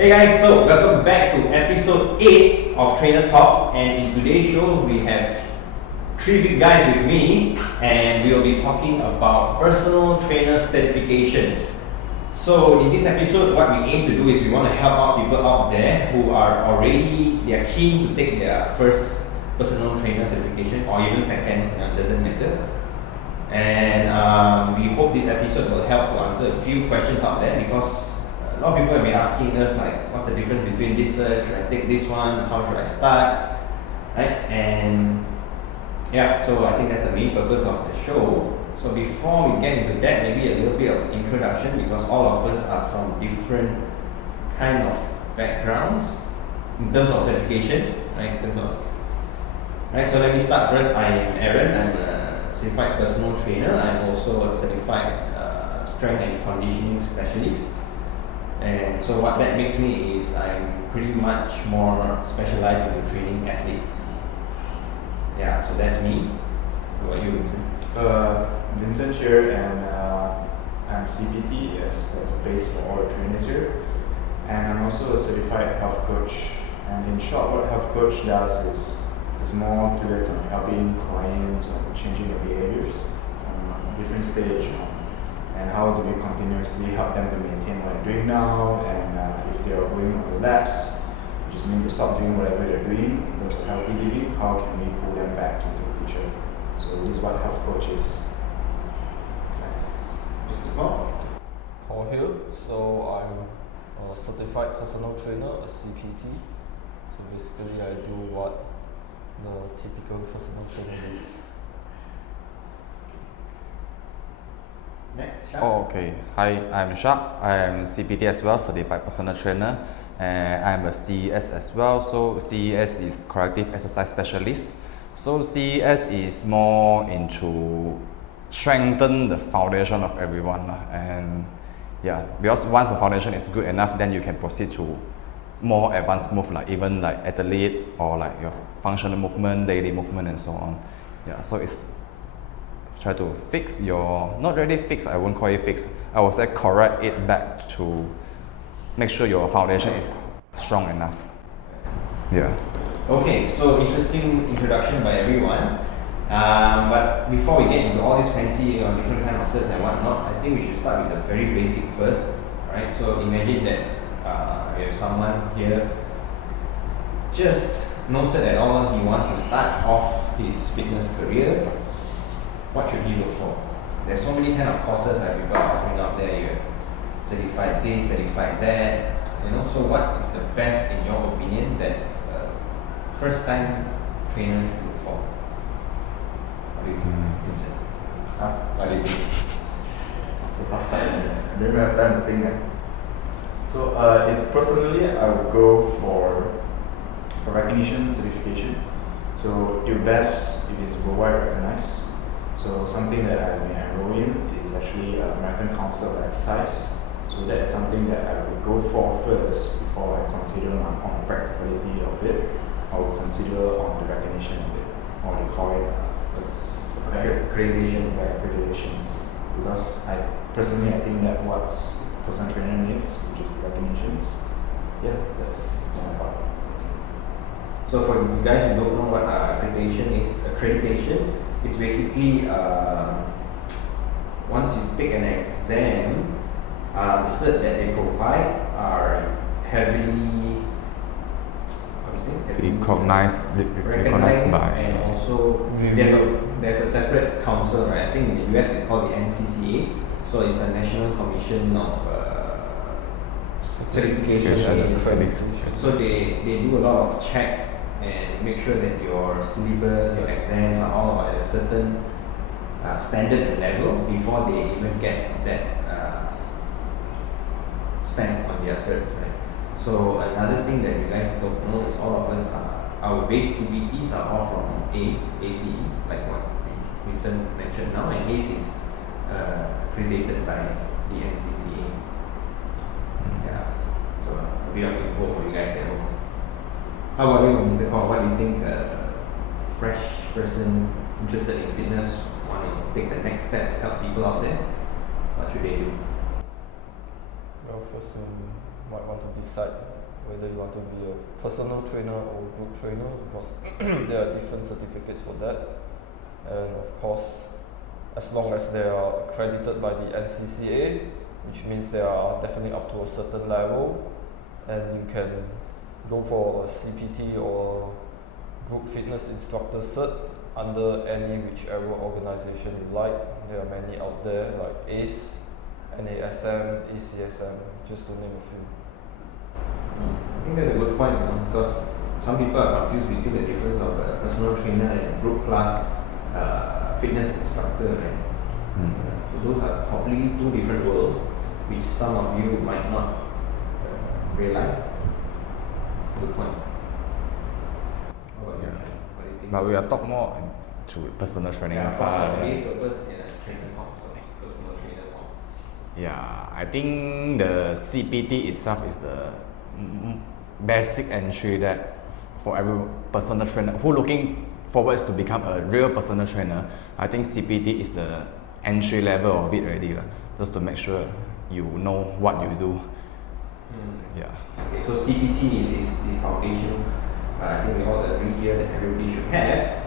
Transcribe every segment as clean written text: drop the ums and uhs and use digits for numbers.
Hey guys, so welcome back to episode 8 of Trainer Talk, and in today's show we have three big guys with me and we will be talking about personal trainer certification. So in this episode what we aim to do is we want to help out people out there who are they are keen to take their first personal trainer certification or even second, doesn't matter. And we hope this episode will help to answer a few questions out there, because a lot of people have been asking us like, what's the difference between this cert? Should I take this one? How should I start? Right? And yeah, so I think that's the main purpose of the show. So before we get into that, maybe a little bit of introduction, because all of us are from different kind of backgrounds in terms of certification, right? So let me start first. I am Aren. I'm a certified personal trainer. I'm also a certified strength and conditioning specialist. And so what that makes me is I'm pretty much more specialized into training athletes. Yeah, so that's me. What about you, Vincent? Vincent here, and I'm CPT as a base for all the trainers here. And I'm also a certified health coach. And in short, what health coach does is more towards helping clients on changing their behaviors on a different stage, and how do we continuously help them to maintain what they're doing now, and if they are going on the lapse, which means to stop doing whatever they're doing in terms of healthy living, how can we pull them back into the future? So this is what health coach is. Nice. Mr. Khor? Khor here. So I'm a certified personal trainer, a CPT. So basically I do what the typical personal trainer is. Next, Shah. Oh, okay. Hi, I'm Shah. I'm CPT as well, certified personal trainer, and I'm a CES as well. So CES is corrective exercise specialist. So CES is more into strengthen the foundation of everyone, and yeah, because once the foundation is good enough, then you can proceed to more advanced move, like even like athlete or like your functional movement, daily movement, and so on. Yeah, so it's try to fix your, not really fix, I won't call it fix, I would say correct it back to make sure your foundation is strong enough. Yeah. Okay, so interesting introduction by everyone. But before we get into all this fancy or different kind of certs and whatnot, I think we should start with the very basic first. Right? So imagine that you have someone here, just no cert at all, he wants to start off his fitness career. What should he look for? There's so many kind of courses that people are offering out there. You have certified this, certified that. So what is the best, in your opinion, that first time trainer should look for? What do you think, Vincent? What do you think? So last time, I didn't have time to think. So if personally, I would go for a recognition certification. So it would best if it's worldwide recognized. So something that I've been enrolled in is actually American Council of Exercise. So that is something that I would go for first before I consider on the practicality of it. I would consider on the recognition of it, or they call it Accreditation. Accreditations. Because I think that what personal trainer needs, which is recognitions. Yeah, that's my part. So for you guys who don't know what accreditation, it's basically once you take an exam, the cert that they provide are heavily recognized by, and also they have a separate council, right? I think in the US it's called the NCCA. So it's a National Commission of Certification. So they do a lot of check and make sure that your syllabus, your exams are all at a certain standard and level before they even get that stamp on their cert, right? So another thing that you guys don't know is all of us our base CBTs are all from ACE, like what Vincent mentioned now, and ACE is accredited by the NCCA. Yeah, so a bit of info for you guys at home. How about you, Mr. Khor? What do you think a fresh person interested in fitness want to take the next step, help people out there? What should they do? Well, first, might want to decide whether you want to be a personal trainer or group trainer, because there are different certificates for that. And of course, as long as they are accredited by the NCCA, which means they are definitely up to a certain level, and you can go for a CPT or group fitness instructor cert under any whichever organization you like. There are many out there like ACE, NASM, ACSM, just to name a few. I think that's a good point, because some people are confused between the difference of a personal trainer and group class fitness instructor, right? So those are probably two different worlds, which some of you might not realize. Good point. What about you, Aren? What do you think? But we are talk more to personal training Yeah, part. for today's purpose, it's training form, so personal trainer form. Yeah, I think the CPT itself is the basic entry that for every personal trainer who looking forwards to become a real personal trainer. I think CPT is the entry level of it already, just to make sure you know what you do. Yeah. Okay, so CPT is the foundation. I think we all agree here that everybody should have.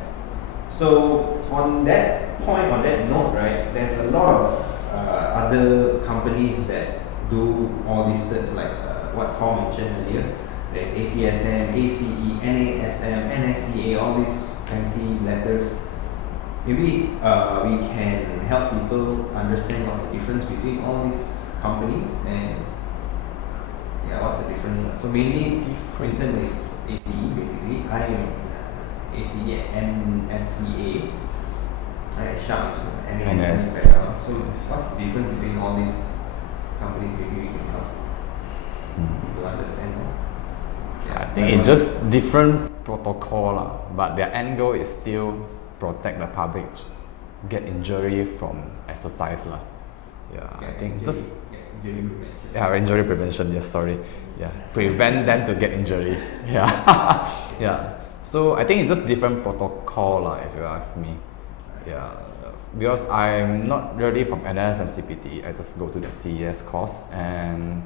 So on that point, on that note, right, there's a lot of other companies that do all these certs, like what Khor mentioned earlier. There's ACSM, ACE, NASM, NSCA, all these fancy letters. Maybe we can help people understand what's the difference between all these companies, and what's the difference. So mainly, Vincent is ACE basically. I am ACE and NSCA. Sharp is NASM background. So what's the difference between all these companies? Maybe we can help to understand more. I think it's just different protocol, but their end goal is still protect the public, get injury from exercise. I think just injury prevention. injury prevention. Yes, sorry. Prevent them to get injury. So I think it's just different protocol, if you ask me. Because I'm not really from NSM CPT. I just go to the CES course, and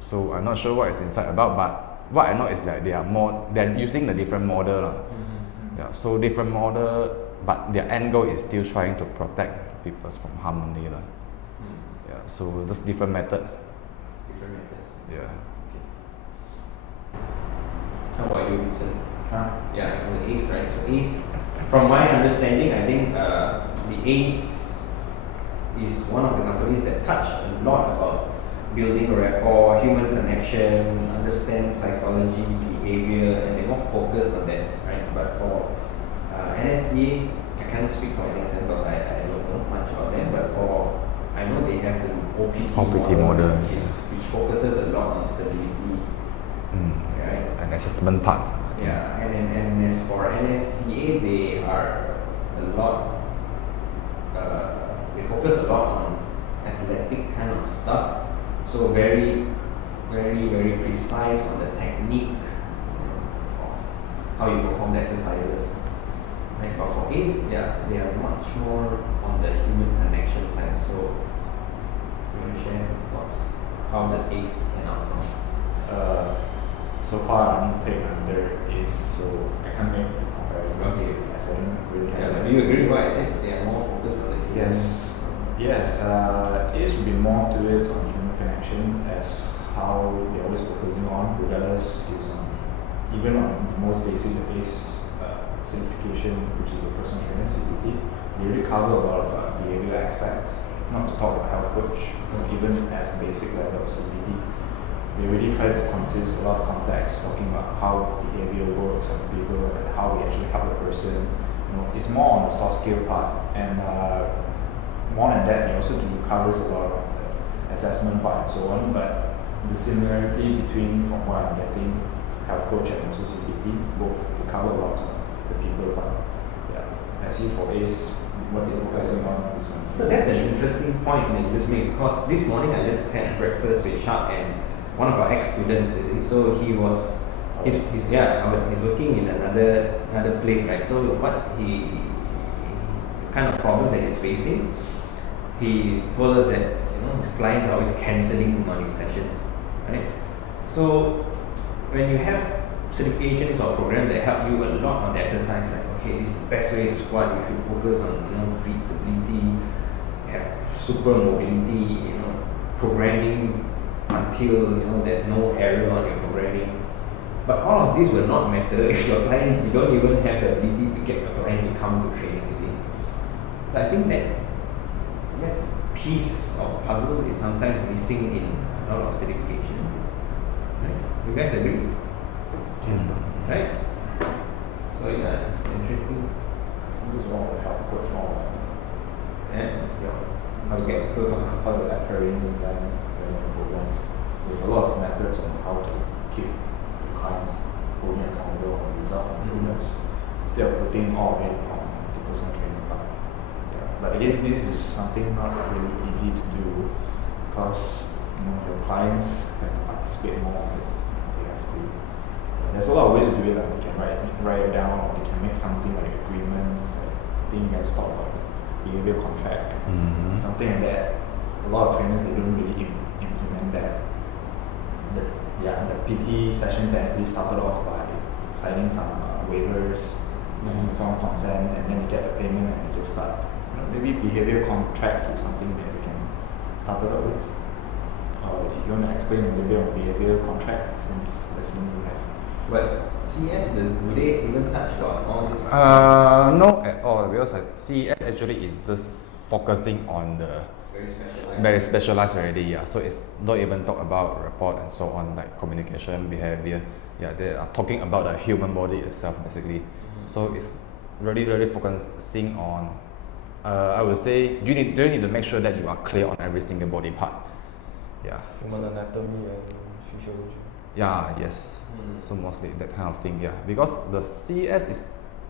so I'm not sure what it's inside about, but what I know is that they're using the different model. So different model, but their end goal is still trying to protect people from harm only. So just different method. Different methods. Yeah. How about you, Vincent? For the ACE, right? So ACE, from my understanding, I think the ACE is one of the companies that touch a lot about building rapport, human connection, understand psychology, behavior, and they're more focused on that, right? But for NSCA, I can't speak for NSM because I don't know much about them, but I know they have the OPT model. Which focuses a lot on stability, right? An assessment part. And as for NSCA, they are a lot. They focus a lot on athletic kind of stuff. So very, very, very precise on the technique of how you perform the exercises. Right? But for ACE, they are much more on the human connection side. So, you want to share some thoughts? How does ACE stand out from? So far, I didn't take under ACE, so I can't make the comparison. Okay. As I don't really have Do you agree with what I said? They are more focused on the human. Yes. ACE would be more to it on human connection, as how they're always focusing on, regardless is on even on the most basic ACE certification, which is a personal trainer CPT. They really cover a lot of behavioral aspects. Not to talk about health coach, even as basic level of CPT. They really try to consist a lot of context, talking about how behavior works of people and how we actually help the person. It's more on the soft skill part, and more than that, they also covers a lot of the assessment part and so on. But the similarity between, from what I'm getting, health coach and also CPT, both they cover a lot of the people part. I see for ACE, what they're focusing on is on. So that's an interesting point that you just made, because this morning I just had breakfast with Sharp and one of our ex-students, so he's working in another place, right? So what the kind of problem that he's facing, he told us that his clients are always cancelling on his sessions, right? So when you have certifications or programs that help you a lot on the exercise, like okay, this is the best way to squat. You should focus on feet stability, have super mobility, programming until there's no error on your programming. But all of this will not matter if your client, you don't even have the ability to get your client to come to training, you see. So I think that piece of puzzle is sometimes missing in a lot of certification. Right? You guys agree? Right? So yeah, it's interesting. Who's wrong with health coach more? Yeah, Okay, good. How to appearing in that program with a lot of methods on how to keep the clients holding accountable on result improvements instead of putting all in on the personal training part. Yeah. But again, this is something not really easy to do because your clients have to participate more. They have to. There's a lot of ways to do it. Like you can write it down, or you can make something like agreements. Like, I think you guys talk about behavior contract, something like that. A lot of trainers, they don't really implement that. The PT session that we started off by signing some waivers, from consent, and then you get the payment and you just start. Maybe behavior contract is something that we can start it out with. You want to explain a little bit on behavior contract since listening you have. But CS, do they even touch on all this? No at all, because CES actually is just focusing on the very specialized already, yeah. So it's not even talk about report and so on, like communication, behavior. Yeah, they are talking about the human body itself basically. So it's really focusing on. I would say you need to make sure that you are clear on every single body part. Yeah. Human anatomy and physiology. Yeah, yes. So mostly that kind of thing, yeah. Because the CES is,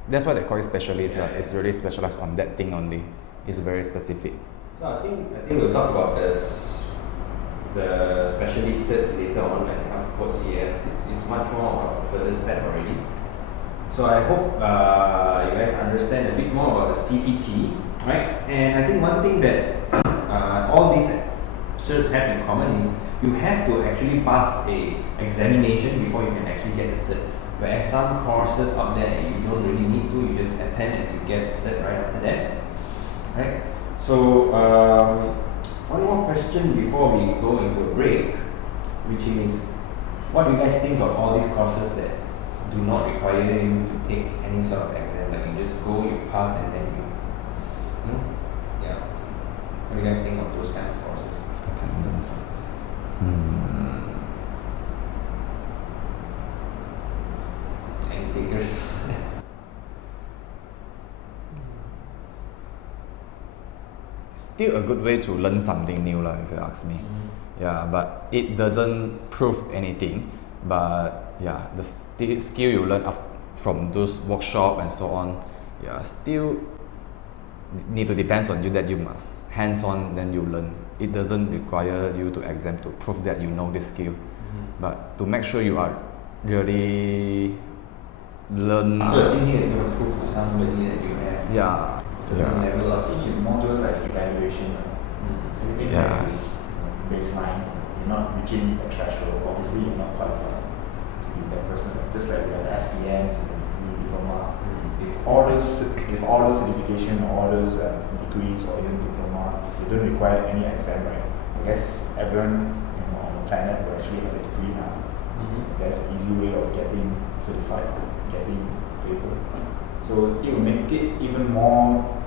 that's why they call it specialist. It's really specialized on that thing only. It's very specific. So I think we'll talk about the specialist certs later on, like health coach CES. It's much more of a further step already. So I hope you guys understand a bit more about the CPT, right? And I think one thing that all these certs have in common is you have to actually pass a examination before you can actually get the cert. Whereas some courses out there you don't really need to, you just attend and you get cert right after that. Right? So one more question before we go into a break, which is what do you guys think of all these courses that do not require you to take any sort of exam? Like you just go, you pass, and then yeah. What do you guys think of those kind of courses? Attendance. Any takers? Still a good way to learn something new, if you ask me. Yeah, but it doesn't prove anything. But yeah, the skill you learn from those workshop and so on, yeah, still need to depends on you, that you must hands-on, then you learn. It doesn't require you to exam to prove that you know this skill, but to make sure you are really learn. So I think here is going to prove to somebody that you have Yeah. certain level I of. think it's more towards like evaluation. Everything Yeah. next is baseline. You're not reaching a threshold. Obviously, you're not qualified to be that person. Just like we have SPMs and the diploma. If all those certification or all those degrees or even diploma, they don't require any exam, right? I guess everyone on the planet will actually have a degree now. That's an easy way of getting certified, getting paper. So it will make it even more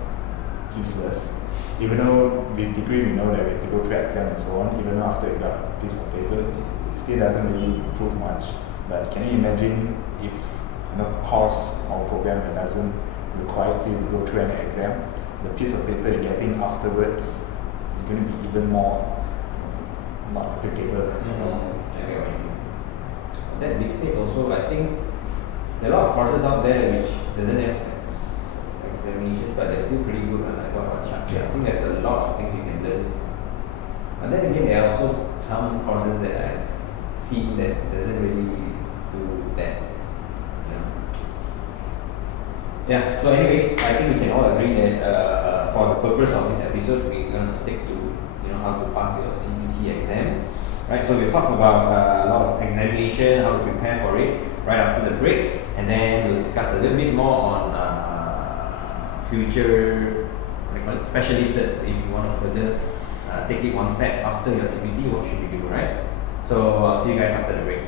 useless. Even though with degree we know that we have to go through exam and so on, even though after you got a piece of paper, it still doesn't really improve much. But can you imagine if course or program that doesn't require you to go through an exam, the piece of paper you're getting afterwards is going to be even more not applicable. That being said, also I think there are a lot of courses out there which doesn't have examination, but they're still pretty good. Like what about Chuck? I think there's a lot of things you can learn. And then again, there are also some courses that I've seen that doesn't really do that. Yeah, so anyway, I think we can all agree that for the purpose of this episode, we're going to stick to how to pass your CBT exam. Right, so we'll talk about a lot of examination, how to prepare for it right after the break, and then we'll discuss a little bit more on future specialist certs. If you want to further take it one step after your CBT, what should you do, right? So I'll see you guys after the break.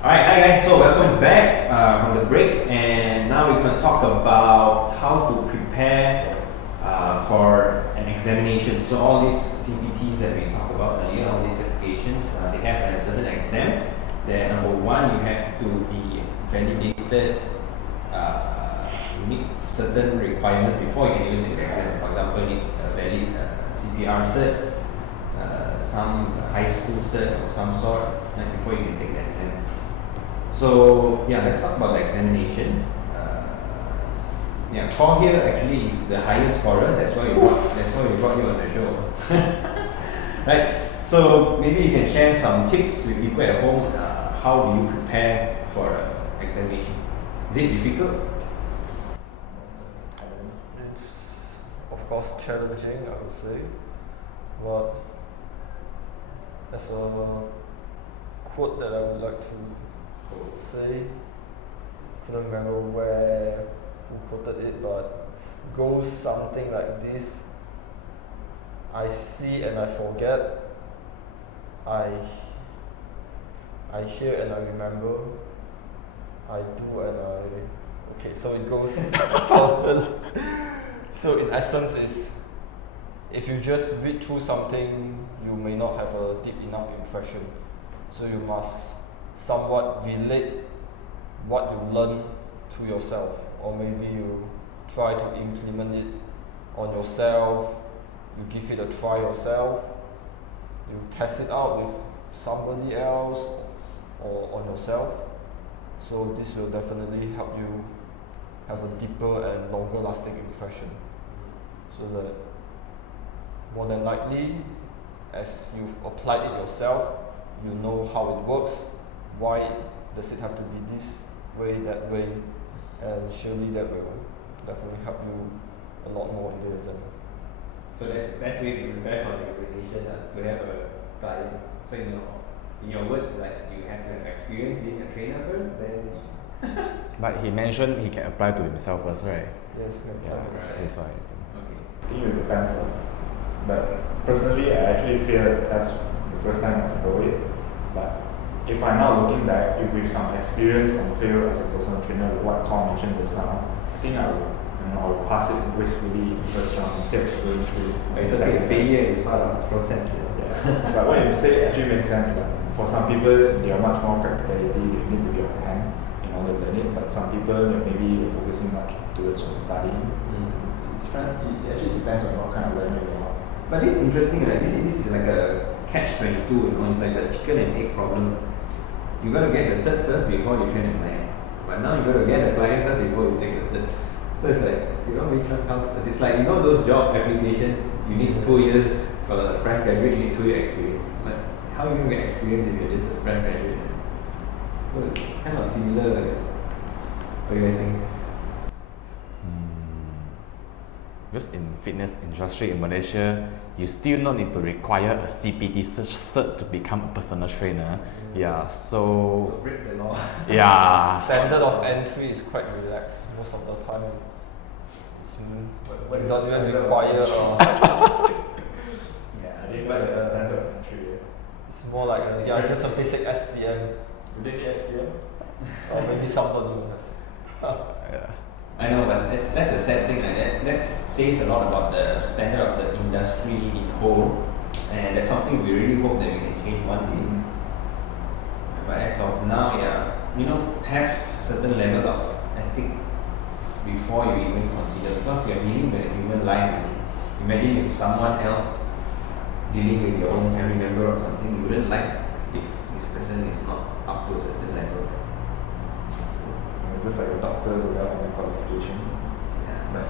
Alright, hi guys, so welcome back from the break, and now we're going to talk about how to prepare for an examination. So all these CPTs that we talked about earlier, all these applications, they have a certain exam. Then number one, you have to be validated, you need certain requirements before you can even take the exam. For example, you need a valid CPR cert, some high school cert of some sort, before you can take the exam. So yeah, let's talk about the examination. Khor here actually is the highest scorer. That's why we brought you on the show. Right. So maybe you can share some tips with people at home. How do you prepare for an examination? Is it difficult? It's of course challenging, I would say, but there's a quote that I would like to say. Couldn't remember who quoted it, but it goes something like this: I see and I forget, I hear and I remember, I do and okay, so it goes so in essence is, if you just read through something, you may not have a deep enough impression, so you must somewhat relate what you learn to yourself, or maybe you try to implement it on yourself, you give it a try yourself, you test it out with somebody else or on yourself. So this will definitely help you have a deeper and longer lasting impression, so that more than likely, as you've applied it yourself, you know how it works, why does it have to be this way, that way, and surely that will definitely help you a lot more in the exam. So that's the best way to prepare for the examination, to have a client. So in your words, like you have to have experience being a trainer first, then. But he mentioned he can apply to himself first, right? Yes, Yeah, that's why I think. Okay. I think it depends. But personally, I actually failed the test the first time I wrote it. But if I'm now looking back, if with some experience on field as a personal trainer, with what Khor mentioned just now, I think I will pass it gracefully in the first round instead of going through. It's okay, failure is part of the process. Yeah. But what you say actually makes sense. For some people, they are much more practicality, they need to be on hand in order to learn it. But some people, maybe they're focusing much towards studying. It actually depends on what kind of learner you are. But this is interesting, right? This is like a catch-22, it's like a chicken and egg problem. You got to get the cert first before you train the client. But now you got to get the client first before you take the cert. So it's like, which one comes first? It's like, those job applications, you need 2 years for a fresh graduate, you need 2 year experience. But how are you going to get experience if you're just a fresh graduate? So it's kind of similar. What do you guys think? Because in fitness industry in Malaysia, you still not need to require a CPT cert to become a personal trainer. Yeah, so break the law. yeah. Standard of entry is quite relaxed. Most of the time, What it is doesn't the even standard of require. Yeah, I think what is the standard of entry? It's more like just a basic SPM. Do they need SPM? Or maybe somebody will have. Yeah. I know, but that's a sad thing. That says a lot about the standard of the industry in whole, and that's something we really hope that we can change one day. But as of now, have certain level of ethics before you even consider, because you're dealing with a human life. Imagine if someone else dealing with your own family member or something, you wouldn't like if this person is not up to a certain level. Just like a doctor without any qualification. Yeah,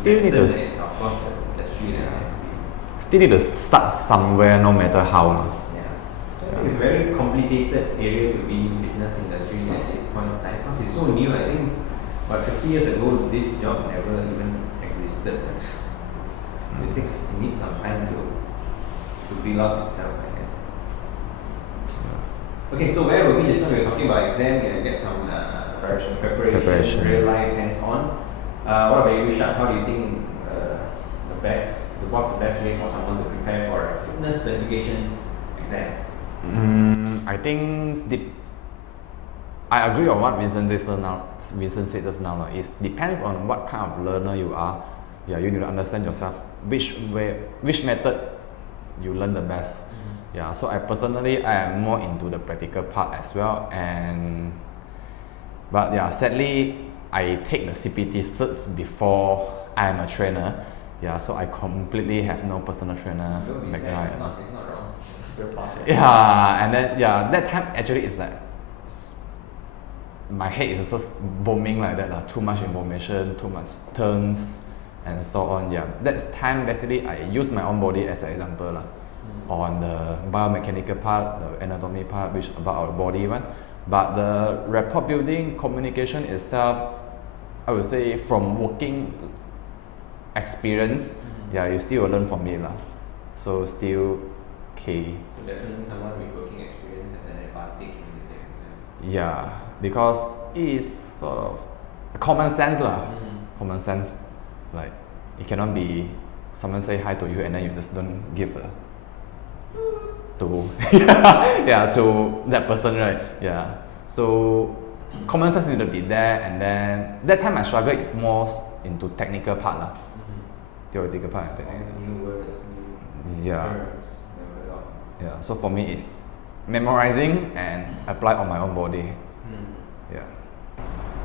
Still need to it's of course the industry that has been. Still need to start somewhere, no matter how. lah. Yeah. So I think it's a very complicated area to be in fitness industry at this point of time, because it's so new. I think about 50 years ago this job never even existed. It needs some time to build up itself, I guess. Okay, so where were we just now? We were talking about exam, get some preparation, real life, hands-on. What about you, Shah? How do you think what's the best way for someone to prepare for a fitness certification exam? I think I agree on what Vincent said just now. It depends on what kind of learner you are. Yeah, you need to understand yourself which method you learn the best. Yeah, so I am more into the practical part as well, but yeah, sadly I take the CPT certs before I am a trainer. Yeah, so I completely have no personal trainer background. It's not wrong. Still pass it. Yeah, and then that time actually it's like my head is just booming like that, too much information, too much terms and so on. Yeah, that's time basically I use my own body as an example on the biomechanical part, the anatomy part, which about our body one. But the rapport building, communication itself, I would say from working experience, yeah, you still learn from it lah. So still okay. So definitely someone with working experience has an advantage in the exam. Yeah, because it is sort of common sense lah. Common sense, like it cannot be someone say hi to you and then you just don't give to that person, right? Yeah. So common sense need to be there, and then that time my struggle is more into technical part lah. Theoretical part and technical. New words, new Yeah. terms, Yeah. So for me it's memorizing and apply on my own body. Yeah.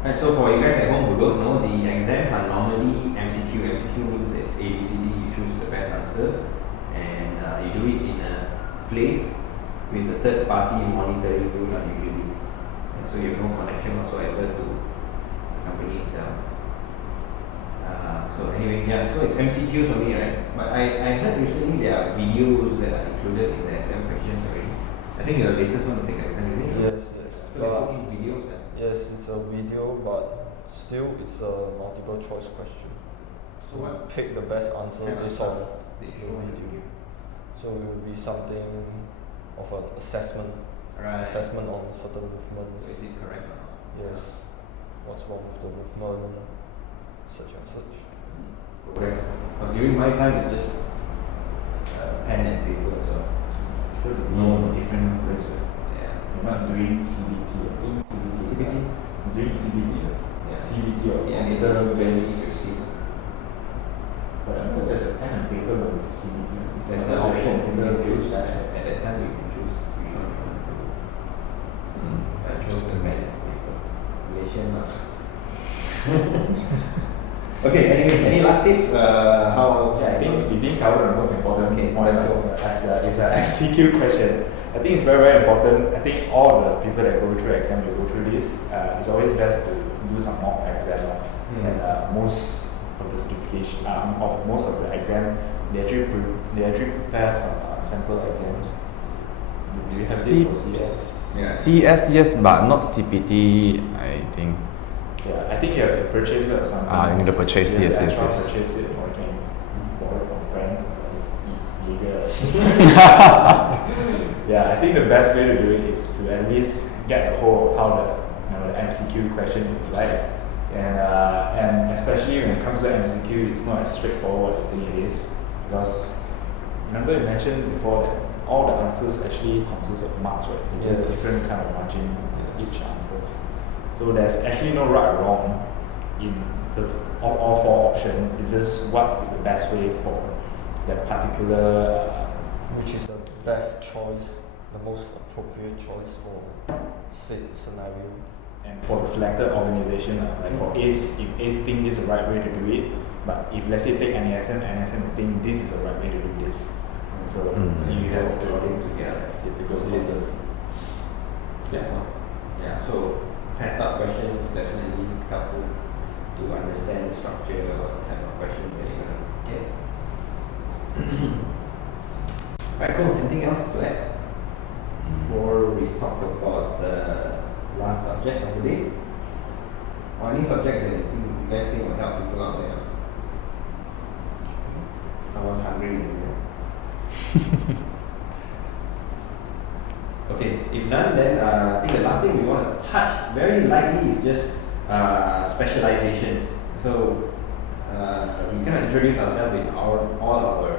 Right, so for you guys at home who don't know, the exams are normally MCQ. MCQ means it's A, B, C, D, you choose the best answer, and you do it in a place with a third party monitoring you usually. And so you have no connection whatsoever to the company itself. So anyway, yeah, so it's MCQs only, right? But I heard recently there are videos that are included in the exam questions already. I think your latest one to take the exam, is it? Yes. So they put in videos that. Yes, it's a video, but still it's a multiple choice question. So what? Pick the best answer kind of based stuff on they the show on the video. video? So it will be something of an assessment. Right. Assessment on certain So movements. is it correct or not? Yes. What's wrong with the movement? Such and such. Progress. Because during my time it's just pen and paper, so Because it's no no different methods. yeah. You're not doing CBT. I think CBT. CBT? I'm doing CBT. Yeah. CBT or Yeah, computer maybe based. But I know there's a pen and paper, but it's a CBT. There's an option you can choose. At that time you can choose which one you want to do. I chose the pen and paper. Malaysian lah. Okay, anyway, any last tips? How? Yeah, I think we didn't cover the most important Okay, point let's go. as a MCQ question. I think it's very, very important. I think all the people that go through exam, they go through this. It's always best to do some mock exam. And most of the certification, most of the exam, they actually prepare some sample exams. Do you have it for CS? Yeah. CS yes, but not CPT. I think. Yeah, I think you have to purchase it or something. You need to purchase, You have to yes. purchase it, or you can borrow it from friends. It's illegal. Yeah, I think the best way to do it is to at least get a hold of how the MCQ question is like, and especially when it comes to MCQ, it's not as straightforward as you think it is, because remember you mentioned before that all the answers actually consist of marks, right? It's just Yes. different kind of margin each answer. So there's actually no right or wrong in all four options. It's just what is the best way for that particular Which is the best choice, the most appropriate choice for said scenario. and for the selected organization. Like for ACE, if ACE think this is the right way to do it, but if let's say take NASM, NASM think this is the right way to do this. So you have to typical syllabus. Yeah, so test out questions definitely helpful to understand the structure or the type of questions that you're gonna get. Right, cool. Anything else to add before we talk about the last subject of the day? Or any subject that you guys think will help people out there? Someone's hungry. Okay, if none, then I think the last thing we want to touch very lightly is just specialization. So we kind of introduce ourselves with all our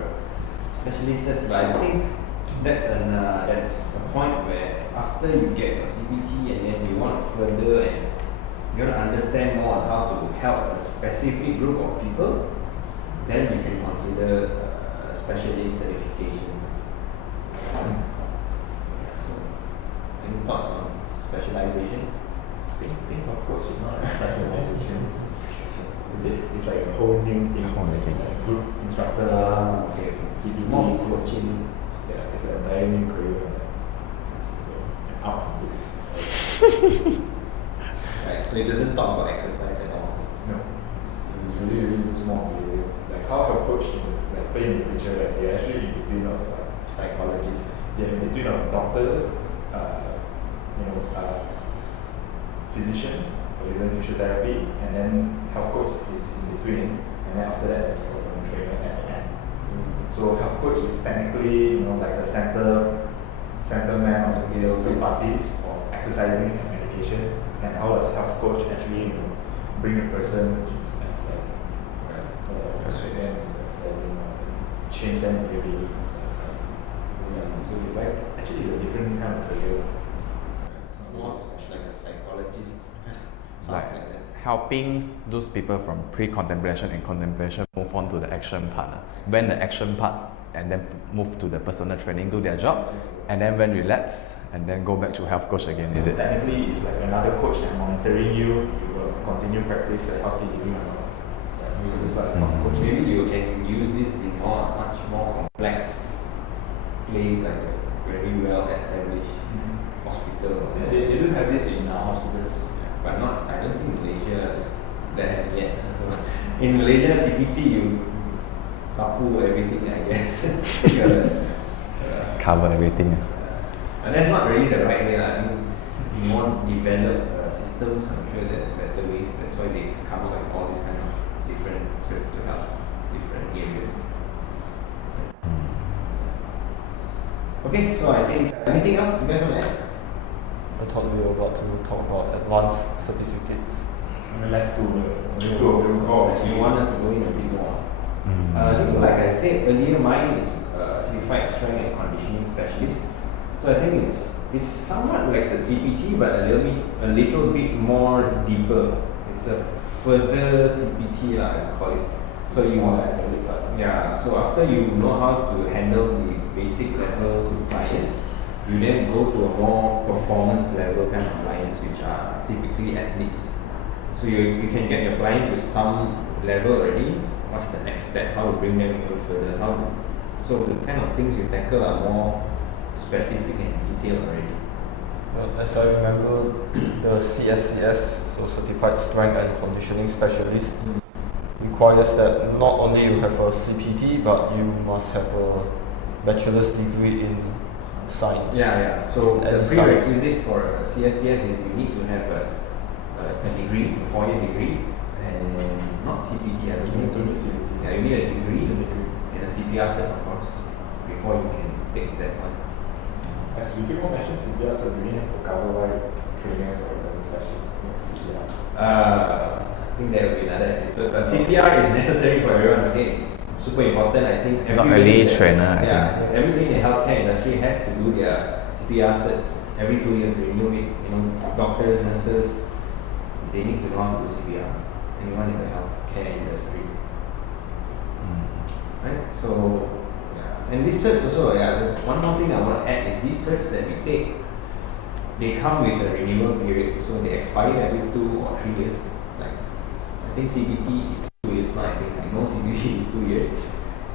specialists, but I think that's a point where after you get your CPT and then you want to further and you want to understand more on how to help a specific group of people, then you can consider specialist certification. Any thoughts on specialization? Being of coach is not a specialization. Is it? It's like a whole new thing. Like group instructor, Okay. CPT, More coaching. Yeah, it's an entire new career. So, and out from this. Right, so it doesn't talk about exercise at all. No. It's really just more behavior. Like how health coach like play in the picture, right? They're actually in between of psychologists. They're in between of doctor, physician or even physiotherapy, and then health coach is in between, and then after that it's personal trainer at the end. So health coach is technically like the center man of these two parties of exercising and medication, and how does health coach actually bring a person into exercising, persuade them into exercising, or change them really into exercising. So it's like actually it's a different kind of career. More like a psychologist. Like Something like that. helping those people from pre-contemplation and contemplation move on to the action part. When the action part and then move to the personal training, do their job, and then when relapse, and then go back to health coach again, is it? Technically, it's like another coach that monitoring you. You will continue practice a healthy living or not. So that's what a health coach is. Maybe you can use this in much more complex place, like a very well established hospital. They do have this in hospitals. But not, I don't think Malaysia is there yet. So in Malaysia, CPT, you sapu everything, I guess. Because, Cover everything. and that's not really the right way. I mean, more developed systems, I'm sure there's better ways. That's why they come up with all these kind of different scripts to help different areas. Okay, so I think, anything else you guys want to add? I thought we were about to talk about advanced certificates. We left to You want us to go in a bit more? So like I said earlier, mine is certified strength and conditioning specialist. So I think it's somewhat like the CPT, but a little bit more deeper. It's a further CPT, I would call it. So so after you know how to handle the basic level clients, you then go to a more performance level kind of clients, which are typically athletes. So you can get your client to some level already. What's the next step? How to bring them even further? So the kind of things you tackle are more specific and detailed already. As I remember, the CSCS, so Certified Strength and Conditioning Specialist, requires that not only you have a CPT, but you must have a bachelor's degree in science. Yeah. So And the science. prerequisite for a CSCS is you need to have a degree, a 4-year degree, and not CPT. I don't think so. Yeah, you need a degree and a CPR set, of course, before you can take that one. As we keep on mentioning CPR, so do we have to cover why trainers or the specialists need CPR? I think there will be another episode. But CPR is necessary for everyone. Okay, it's super important. I think Not everybody really that- trainer, I Yeah, everybody in the healthcare industry has to do their CPR sets every 2 years. Renew it. Doctors, nurses, they need to know how to do CPR. Anyone in the healthcare industry, right? So, yeah. And these certs also, yeah. There's one more thing I want to add is these certs that we take, they come with a renewal period, so they expire every 2 or 3 years. Like, I think CBT is 2 years now. I know CBT is 2 years.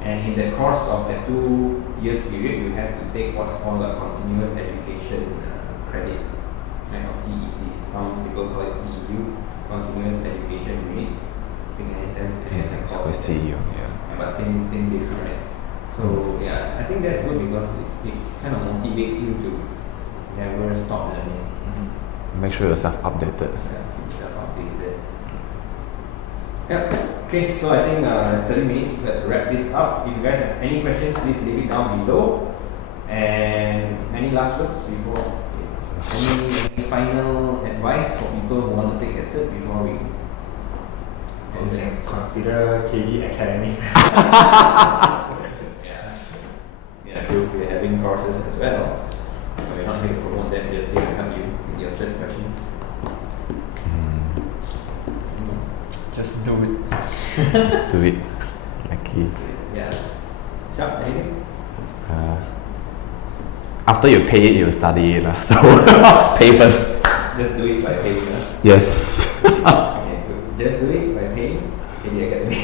And in the course of that 2 years period, you have to take what's called a continuous education credit, right, or CEC. Some people call it CEU, continuous education units. I think NSM calls it. CEO, yeah. Yeah, but same different, right? So yeah, I think that's good because it kind of motivates you to never stop learning. Make sure yourself updated. Yeah, keep yourself updated. Yeah. Okay, so I think it's 30 minutes. Let's wrap this up. If you guys have any questions, please leave it down below. And any last words before? Any final advice for people who want to take the cert before we end there? Consider KD Academy. Yeah. Yeah, true. We're having courses as well. But we're not here to promote them, we're just here to help you with your cert questions. Just do it. Just do it. Like he's, Yeah. Sharp, anything? after you pay it, you study it. So pay first. Just do it by paying, huh? Yes. Okay, good. Just do it by paying KD Academy.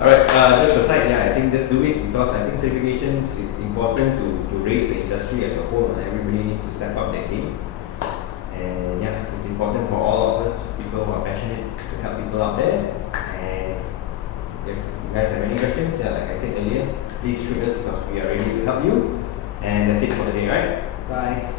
Alright, just aside, yeah, I think just do it because I think certifications, it's important to raise the industry as a whole and everybody needs to step up their game. And yeah, it's important for all of us, people who are passionate, to help people out there. And if you guys have any questions, yeah, like I said earlier, please shoot us because we are ready to help you. And that's it for today, right? Bye.